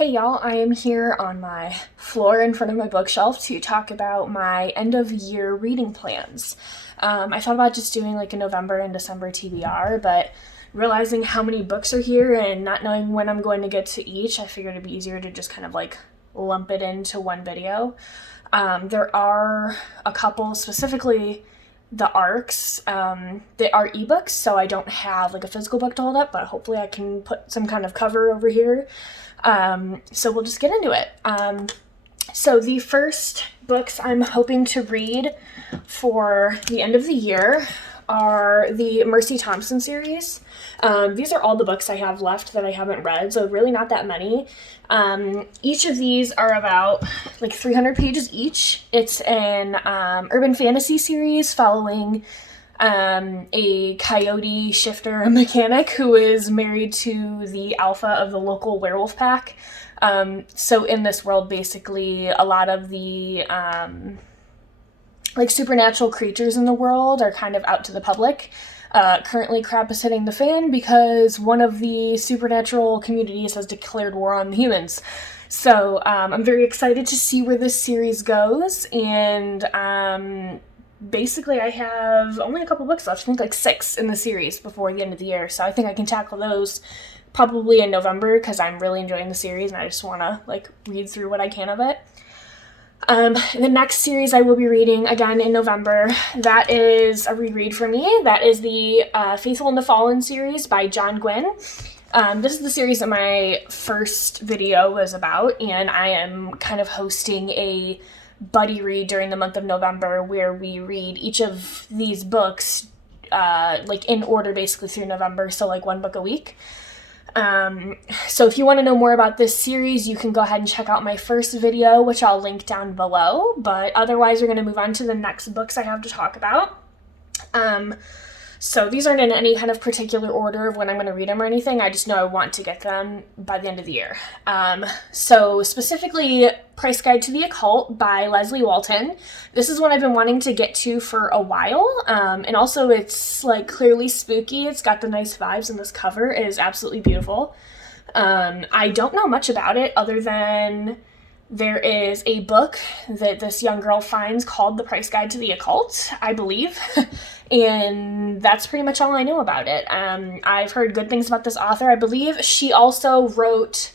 Hey y'all, I am here on my floor in front of my bookshelf to talk about my end of year reading plans. I thought about just doing like a November and December TBR, but realizing how many books are here and not knowing when I'm going to get to each, I figured it'd be easier to just kind of like lump it into one video. There are a couple, specifically the ARCs. They are ebooks, so I don't have like a physical book to hold up, but hopefully I can put some kind of cover over here. So we'll just get into it. So the first books I'm hoping to read for the end of the year are the Thompson series. These are all the books I have left that I haven't read, so really not that many. Each of these are about like 300 pages each. It's an urban fantasy series following a coyote shifter mechanic who is married to the alpha of the local werewolf pack. So in this world, basically, a lot of the like supernatural creatures in the world are kind of out to the public. Currently, crap is hitting the fan because one of the supernatural communities has declared war on the humans. So I'm very excited to see where this series goes, and basically I have only a couple books left, I think like 6 in the series before the end of the year, so I think I can tackle those probably in November because I'm really enjoying the series and I just want to like read through what I can of it. The next series I will be reading again in November, that is a reread for me. That is the Faithful and the Fallen series by John Gwynne. This is the series that my first video was about, and I am kind of hosting a buddy read during the month of November where we read each of these books like in order basically through November, so like one book a week. So if you want to know more about this series, you can go ahead and check out my first video, which I'll link down below, but otherwise we're going to move on to the next books I have to talk about. So these aren't in any kind of particular order of when I'm going to read them or anything. I just know I want to get them by the end of the year. So specifically, Price Guide to the Occult by Leslie Walton. This is one I've been wanting to get to for a while. And also it's like clearly spooky. It's got the nice vibes, and this cover is absolutely beautiful. I don't know much about it other than there is a book that this young girl finds called The Price Guide to the Occult, I believe, and that's pretty much all I know about it. I've heard good things about this author. I believe she also wrote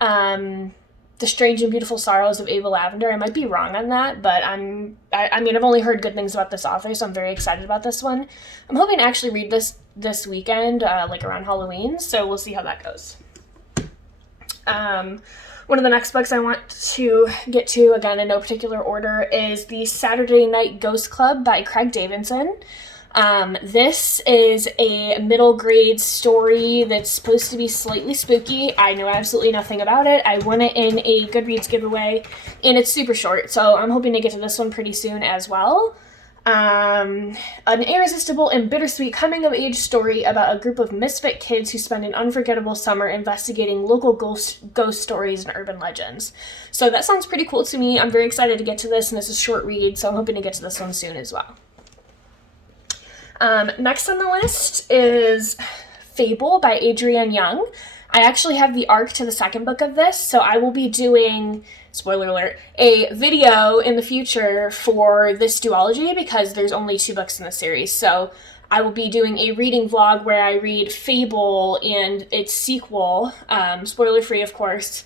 The Strange and Beautiful Sorrows of Ava Lavender. I might be wrong on that, but I mean, I've only heard good things about this author, so I'm very excited about this one. I'm hoping to actually read this weekend, like around Halloween, so we'll see how that goes. One of the next books I want to get to, again in no particular order, is the Saturday Night Ghost Club by Craig Davidson. This is a middle grade story that's supposed to be slightly spooky. I know absolutely nothing about it. I won it in a Goodreads giveaway, and it's super short, so I'm hoping to get to this one pretty soon as well. An irresistible and bittersweet coming-of-age story about a group of misfit kids who spend an unforgettable summer investigating local ghost stories and urban legends. So that sounds pretty cool to me. I'm very excited to get to this, and this is a short read, so I'm hoping to get to this one soon as well. Next on the list is Fable by Adrienne Young. I actually have the arc to the second book of this, so I will be doing, spoiler alert, a video in the future for this duology because there's only 2 books in the series. So I will be doing a reading vlog where I read Fable and its sequel, spoiler free of course.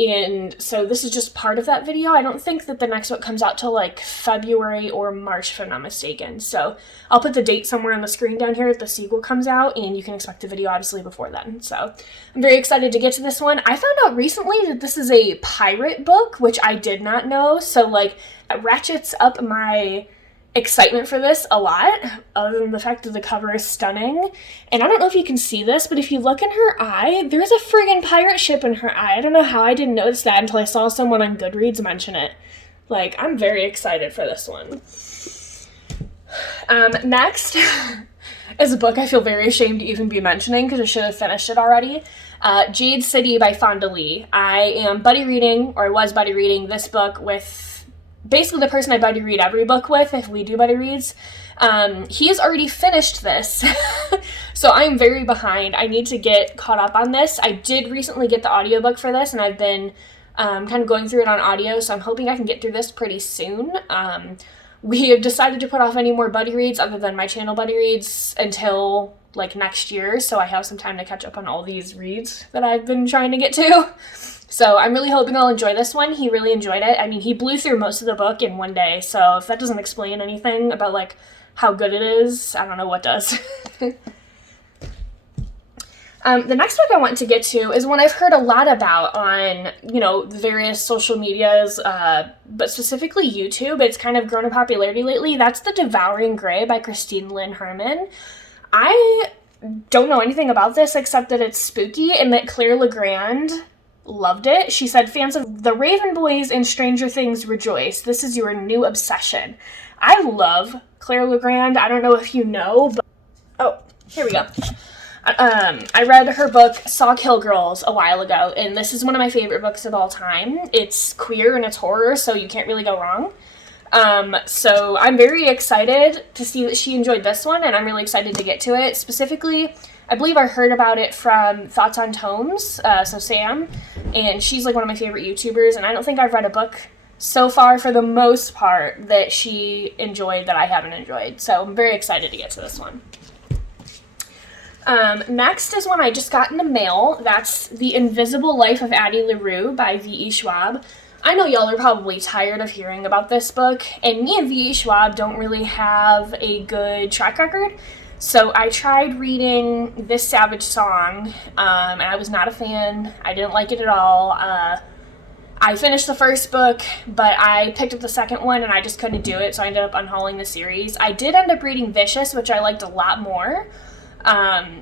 And so this is just part of that video. I don't think that the next book comes out till like February or March, if I'm not mistaken. So I'll put the date somewhere on the screen down here if the sequel comes out, and you can expect a video obviously before then. So I'm very excited to get to this one. I found out recently that this is a pirate book, which I did not know. So like it ratchets up my excitement for this a lot, other than the fact that the cover is stunning. And I don't know if you can see this, but if you look in her eye, there's a friggin' pirate ship in her eye. I don't know how I didn't notice that until I saw someone on Goodreads mention it. Like, I'm very excited for this one. Next is a book I feel very ashamed to even be mentioning because I should have finished it already. Jade City by Fonda. I am buddy reading, or I was buddy reading this book with basically the person I buddy read every book with, if we do buddy reads. He has already finished this, so I'm very behind. I need to get caught up on this. I did recently get the audiobook for this, and I've been kind of going through it on audio, so I'm hoping I can get through this pretty soon. We have decided to put off any more buddy reads other than my channel buddy reads until like next year, so I have some time to catch up on all these reads that I've been trying to get to. So I'm really hoping I'll enjoy this one. He really enjoyed it. I mean, he blew through most of the book in one day, so if that doesn't explain anything about like how good it is, I don't know what does. The next book I want to get to is one I've heard a lot about on, the various social medias, but specifically YouTube. It's kind of grown in popularity lately. That's The Devouring Grey by Lynn Herman. I don't know anything about this except that it's spooky and that Claire Legrand loved it. She said, "Fans of The Raven Boys and Stranger Things rejoice. This is your new obsession." I love Claire Legrand. I don't know if you know, but... Oh, here we go. I read her book, Sawkill Girls, a while ago, and this is one of my favorite books of all time. It's queer and it's horror, so you can't really go wrong. So I'm very excited to see that she enjoyed this one, and I'm really excited to get to it. Specifically, I believe I heard about it from Thoughts on Tomes, so Sam, and she's like one of my favorite YouTubers, and I don't think I've read a book so far, for the most part, that she enjoyed that I haven't enjoyed. So I'm very excited to get to this one. Next is one I just got in the mail. That's The Invisible Life of Addie Larue by V.E. Schwab. I know y'all are probably tired of hearing about this book, and me and V.E. Schwab don't really have a good track record. So I tried reading This Savage Song, and I was not a fan. I didn't like it at all. I finished the first book, but I picked up the second one, and I just couldn't do it, so I ended up unhauling the series. I did end up reading Vicious, which I liked a lot more.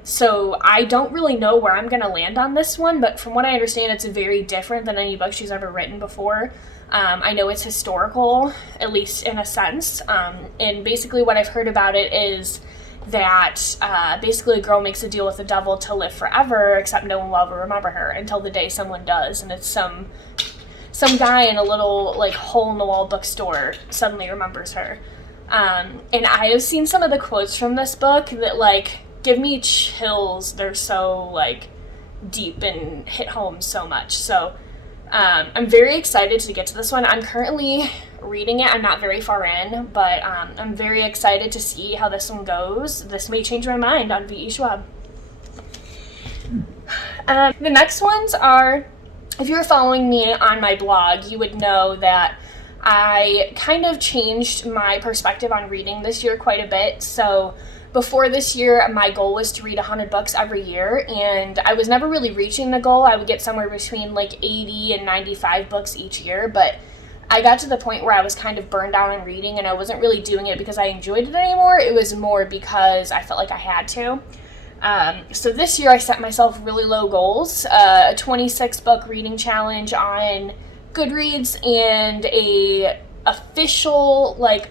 So I don't really know where I'm going to land on this one, but from what I understand, it's very different than any book she's ever written before. I know it's historical, at least in a sense, and basically what I've heard about it is that basically a girl makes a deal with the devil to live forever, except no one will ever remember her until the day someone does, and it's some guy in a little like hole-in-the-wall bookstore suddenly remembers her. And I have seen some of the quotes from this book that like give me chills. They're so like deep and hit home so much. So I'm very excited to get to this one. I'm currently reading it. I'm not very far in, but I'm very excited to see how this one goes. This may change my mind on V.E. Schwab. The next ones are, if you were following me on my blog, you would know that I kind of changed my perspective on reading this year quite a bit. So before this year, my goal was to read 100 books every year, and I was never really reaching the goal. I would get somewhere between like 80 and 95 books each year, but I got to the point where I was kind of burned out on reading, and I wasn't really doing it because I enjoyed it anymore. It was more because I felt like I had to. So this year I set myself really low goals, a 26-book reading challenge on Goodreads, and a official, like,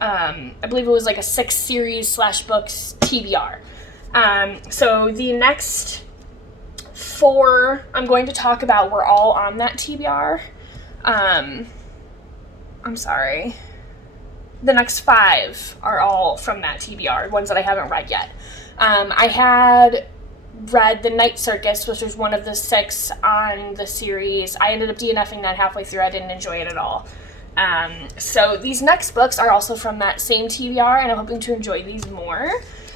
I believe it was like a 6-series/books TBR. So the next 4 I'm going to talk about were all on that TBR. I'm sorry. The next 5 are all from that TBR, ones that I haven't read yet. I had read The Night Circus, which was one of the 6 on the series. I ended up DNFing that halfway through. I didn't enjoy it at all. So these next books are also from that same TBR, and I'm hoping to enjoy these more.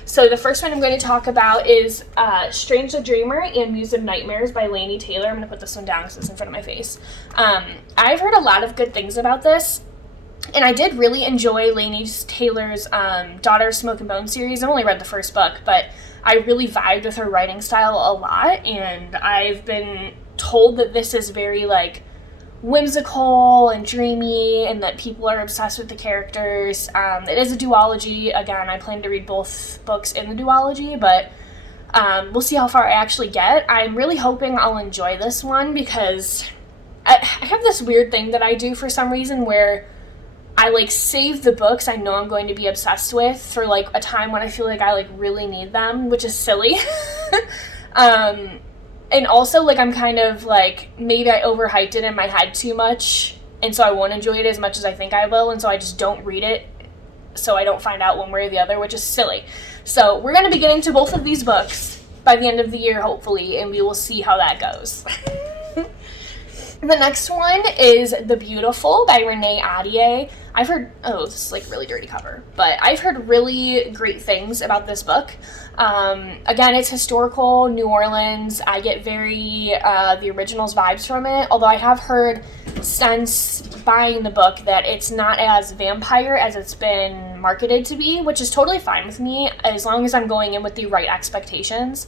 So the first one I'm going to talk about is Strange the Dreamer and Muse of Nightmares by Laini Taylor. I'm going to put this one down because it's in front of my face. I've heard a lot of good things about this, and I did really enjoy Laini Taylor's Daughter of Smoke and Bone series. I've only read the first book, but I really vibed with her writing style a lot, and I've been told that this is very, like, whimsical and dreamy, and that people are obsessed with the characters. It is a duology. Again, I plan to read both books in the duology, but we'll see how far I actually get. I'm really hoping I'll enjoy this one because I have this weird thing that I do for some reason where I like save the books I know I'm going to be obsessed with for like a time when I feel like I like really need them, which is silly. And also, like, I'm kind of, like, maybe I overhyped it in my head too much and so I won't enjoy it as much as I think I will, and so I just don't read it so I don't find out one way or the other, which is silly. So we're going to be getting to both of these books by the end of the year, hopefully, and we will see how that goes. The next one is The Beautiful by Renee Addie. I've heard, this is like really dirty cover, but I've heard really great things about this book. Again, it's historical New Orleans. I get very the originals vibes from it, although I have heard since buying the book that it's not as vampire as it's been marketed to be, which is totally fine with me as long as I'm going in with the right expectations.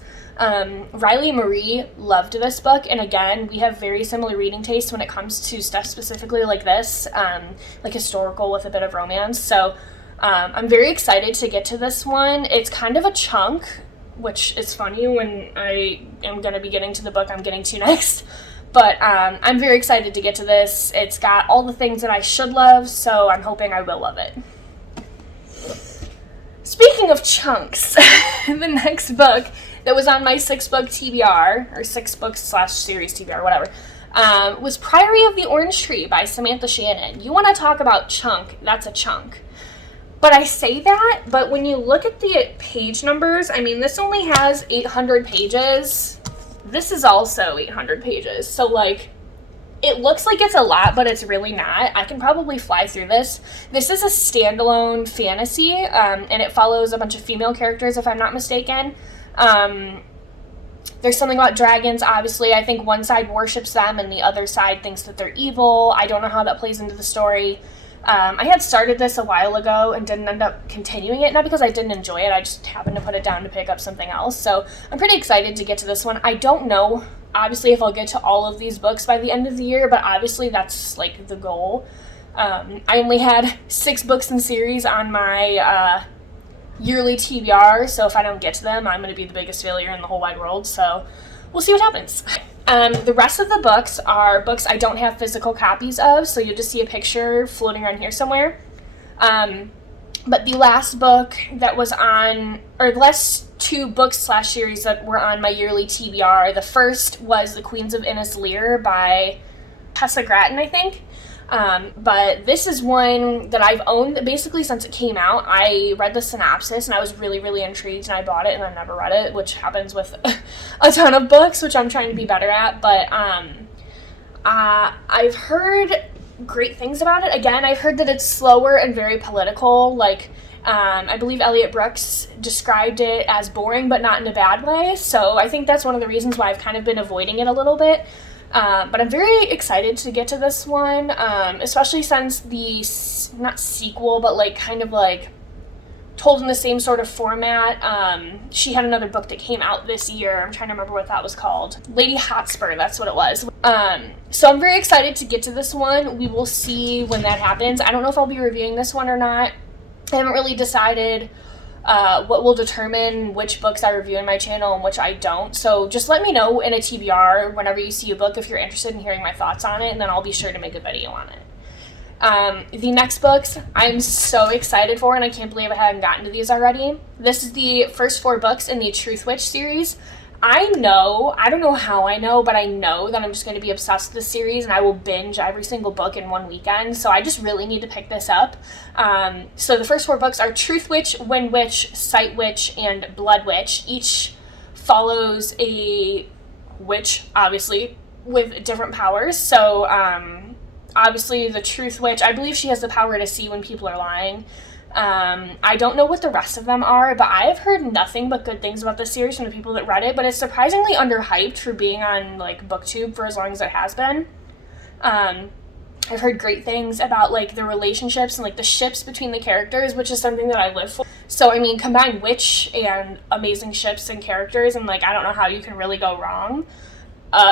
Riley Marie loved this book, and again, we have very similar reading tastes when it comes to stuff specifically like this, like historical with a bit of romance. So I'm very excited to get to this one. It's kind of a chunk, which is funny when I am going to be getting to the book I'm getting to next. But I'm very excited to get to this. It's got all the things that I should love, so I'm hoping I will love it. Speaking of chunks, the next book that was on my 6-book TBR, or 6-book/series TBR, whatever, was Priory of the Orange Tree by Samantha Shannon. You want to talk about chunk, that's a chunk. But I say that, but when you look at the page numbers, I mean, this only has 800 pages. This is also 800 pages. So, like, it looks like it's a lot, but it's really not. I can probably fly through this. This is a standalone fantasy, and it follows a bunch of female characters, if I'm not mistaken. There's something about dragons, obviously. I think one side worships them, and the other side thinks that they're evil. I don't know how that plays into the story. I had started this a while ago and didn't end up continuing it, not because I didn't enjoy it, I just happened to put it down to pick up something else. So I'm pretty excited to get to this one. I don't know, obviously, if I'll get to all of these books by the end of the year, but obviously that's like the goal. I only had 6 books in series on my yearly TBR, so if I don't get to them, I'm going to be the biggest failure in the whole wide world, so we'll see what happens. The rest of the books are books I don't have physical copies of, so you'll just see a picture floating around here somewhere. But the last book that was on, or the last 2 books/series that were on my yearly TBR, the first was The Queens of Innis Lear by Tessa Gratton, I think. But this is one that I've owned basically since it came out. I read the synopsis and I was really, really intrigued, and I bought it and I never read it, which happens with a ton of books, which I'm trying to be better at. But I've heard great things about it. Again, I've heard that it's slower and very political. Like, I believe Elliot Brooks described it as boring, but not in a bad way. So I think that's one of the reasons why I've kind of been avoiding it a little bit. But I'm very excited to get to this one, especially since the, not sequel, but like kind of like told in the same sort of format. She had another book that came out this year. I'm trying to remember what that was called. Lady Hotspur, that's what it was. So I'm very excited to get to this one. We will see when that happens. I don't know if I'll be reviewing this one or not. I haven't really decided what will determine which books I review on my channel and which I don't. So just let me know in a TBR whenever you see a book if you're interested in hearing my thoughts on it, and then I'll be sure to make a video on it. The next books I'm so excited for, and I can't believe I haven't gotten to these already. This is the first 4 books in the Truthwitch series. I don't know how I know, but I know that I'm just going to be obsessed with this series, and I will binge every single book in one weekend, so I just really need to pick this up. So the first 4 books are Truthwitch, Windwitch, Sightwitch, and Bloodwitch. Each follows a witch, obviously, with different powers. So, obviously, the Truthwitch, I believe she has the power to see when people are lying. I don't know what the rest of them are, but I have heard nothing but good things about this series from the people that read it, but it's surprisingly underhyped for being on, like, booktube for as long as it has been. I've heard great things about, like, the relationships and, like, the ships between the characters, which is something that I live for. So, I mean, combine witch and amazing ships and characters, and, like, I don't know how you can really go wrong.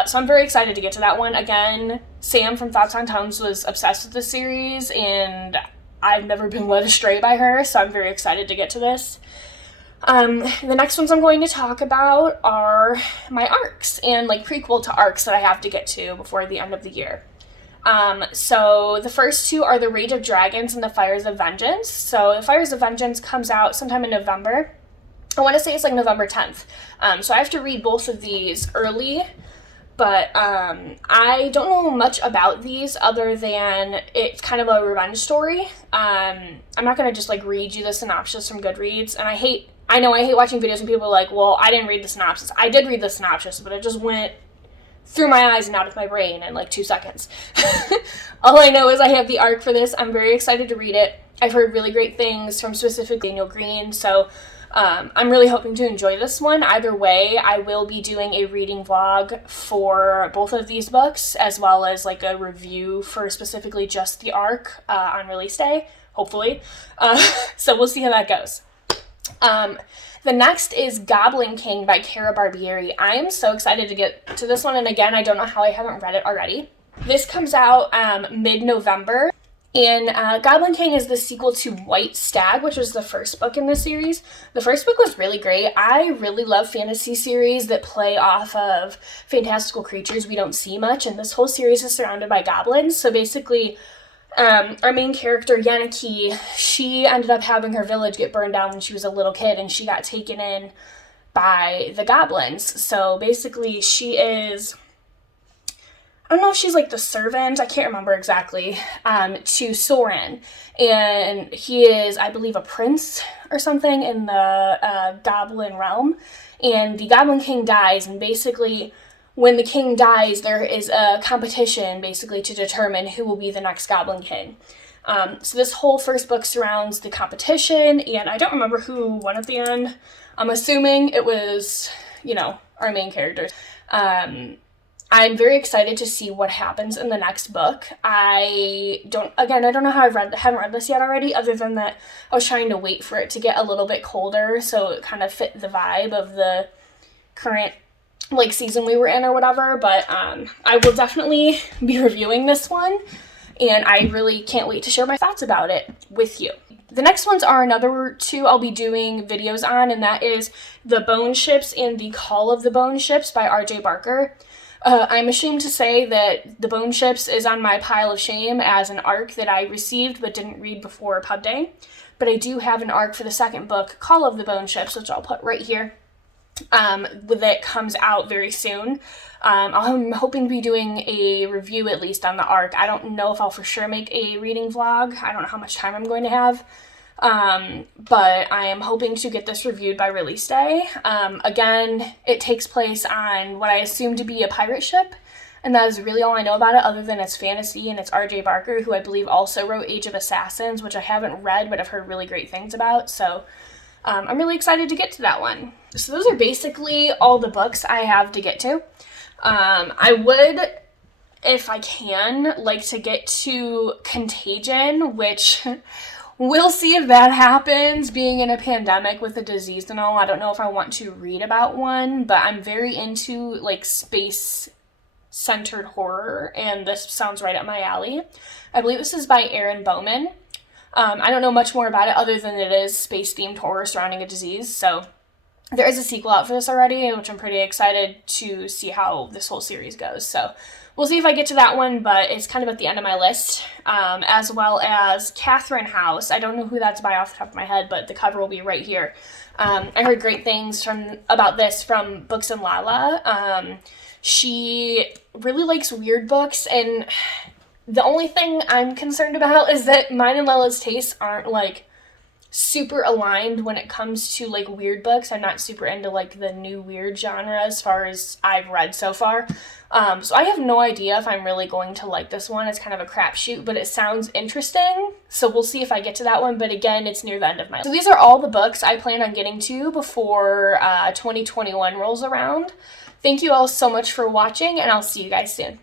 So I'm very excited to get to that one. Again, Sam from Thoughts on Tongues was obsessed with this series, and I've never been led astray by her, so I'm very excited to get to this. The next ones I'm going to talk about are my arcs, and, like, prequel to arcs that I have to get to before the end of the year. So the first 2 are The Rage of Dragons and The Fires of Vengeance. So The Fires of Vengeance comes out sometime in November. I want to say it's like November 10th. So I have to read both of these early. But I don't know much about these other than it's kind of a revenge story. I'm not going to just like read you the synopsis from Goodreads. And I hate watching videos and people are like, well, I didn't read the synopsis. I did read the synopsis, but it just went through my eyes and out of my brain in like 2 seconds. All I know is I have the arc for this. I'm very excited to read it. I've heard really great things from specifically Daniel Green, so I'm really hoping to enjoy this one. Either way, I will be doing a reading vlog for both of these books, as well as like a review for specifically just the arc on release day, hopefully. So we'll see how that goes. The next is Goblin King by Cara Barbieri. I am so excited to get to this one, and again, I don't know how I haven't read it already. This comes out mid-November, and Goblin King is the sequel to White Stag, which was the first book in the series. The first book was really great. I really love fantasy series that play off of fantastical creatures we don't see much, and this whole series is surrounded by goblins. So basically, our main character, Yaniki, she ended up having her village get burned down when she was a little kid, and she got taken in by the goblins. So basically, she is, I don't know if she's like the servant, I can't remember exactly, to Soren. And he is, I believe, a prince or something in the goblin realm. And the Goblin King dies, and basically, when the king dies, there is a competition, basically, to determine who will be the next Goblin King. So this whole first book surrounds the competition, and I don't remember who won at the end. I'm assuming it was, our main characters. I'm very excited to see what happens in the next book. I don't know how haven't read this yet already, other than that I was trying to wait for it to get a little bit colder, so it kind of fit the vibe of the current season we were in or whatever, but I will definitely be reviewing this one, and I really can't wait to share my thoughts about it with you. The next ones are another two I'll be doing videos on, and that is The Bone Ships and The Call of the Bone Ships by R.J. Barker. I'm ashamed to say that The Bone Ships is on my pile of shame as an arc that I received but didn't read before Pub Day, but I do have an arc for the second book, Call of the Bone Ships, which I'll put right here. That comes out very soon. I'm hoping to be doing a review at least on the arc. I don't know if I'll for sure make a reading vlog. I don't know how much time I'm going to have. But I am hoping to get this reviewed by release day. Again, it takes place on what I assume to be a pirate ship, and that is really all I know about it, other than it's fantasy, and it's R.J. Barker, who I believe also wrote Age of Assassins, which I haven't read, but I've heard really great things about, so I'm really excited to get to that one. So those are basically all the books I have to get to. I would, if I can, like to get to Contagion, which we'll see if that happens, being in a pandemic with a disease and all. I don't know if I want to read about one, but I'm very into space-centered horror, and this sounds right up my alley. I believe this is by Aaron Bowman. I don't know much more about it other than it is space-themed horror surrounding a disease, so there is a sequel out for this already, which I'm pretty excited to see how this whole series goes. So we'll see if I get to that one, but it's kind of at the end of my list, as well as Catherine House. I don't know who that's by off the top of my head, but the cover will be right here. I heard great things about this from Books and Lala. She really likes weird books, and the only thing I'm concerned about is that mine and Lala's tastes aren't super aligned when it comes to weird books. I'm not super into the new weird genre as far as I've read so far. So I have no idea if I'm really going to like this one. It's kind of a crapshoot, but it sounds interesting. So we'll see if I get to that one. But again, it's near the end of my list. So these are all the books I plan on getting to before 2021 rolls around. Thank you all so much for watching, and I'll see you guys soon.